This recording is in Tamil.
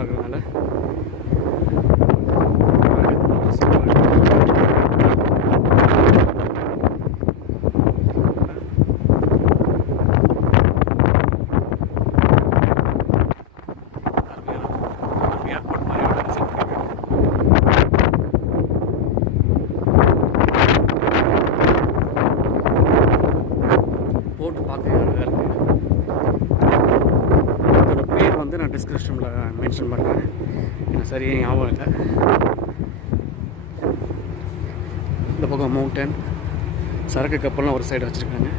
ஓரமாக இருக்கிறதுனால போட்டு பார்க்க இருக்கு. இதோட பேர் வந்து நான் டிஸ்கிரிப்ஷனில் மென்ஷன் பண்ணுறேன், எனக்கு சரியாக ஞாபகம் இல்லை. இந்த பக்கம் மவுண்டன், சரக்கு கப்பல்லாம் ஒரு சைடு வச்சுருக்காங்க.